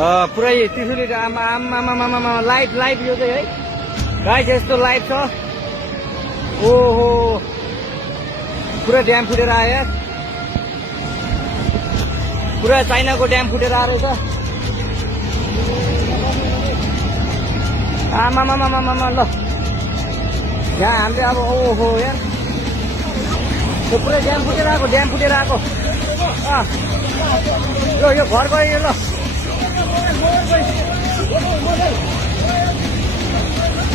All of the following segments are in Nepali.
पुरै त्रिशुली आमा आमा आमा आमा लाइभ लाइभ यो चाहिँ है गाइस यस्तो लाइभ छ। ओहो पुरा ड्याम फुटेर आयो यार, पुरा चाइनाको ड्याम फुटेर आएको रहेछ। आमा आमा आमा आमा ल यहाँ हामीले अब ओहो यार यो पुरै ड्याम फुटेर आएको, ड्याम फुटेर आएको। यो घर गयो ल,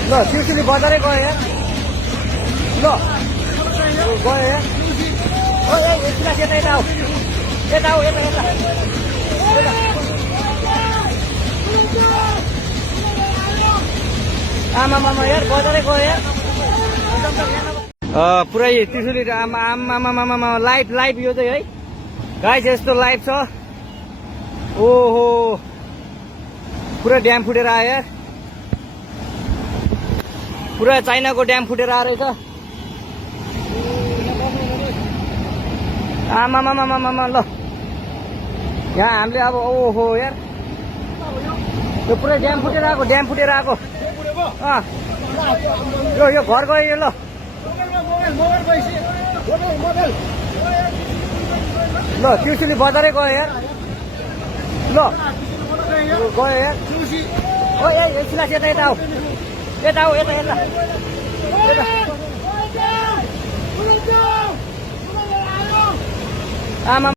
ल त्रिशुली बजारै गयो यार, ल गयो यार। यता यता आऊ, यता आऊ, यता यता आमा मामा यार बजारै गयो यार। पुरै त्रिशुली आमा आमा आमा आमा लाइभ लाइभ यो चाहिँ है गाइस यस्तो लाइभ छ। ओहो पुरा ड्याम फुटेर आयो यार, पुरा चाइनाको ड्याम फुटेर आएको रहेछ। आमा मामा मामा ल यहाँ हामीले अब ओहो यार यो पुरै ड्याम फुटेर आएको, ड्याम फुटेर आएको। यो घर गयो ल, ल त्रिशुली बजारै गयो यार, ल गयो यार। एकछिन यता यता आऊ, यता आऊ, यता यता आमा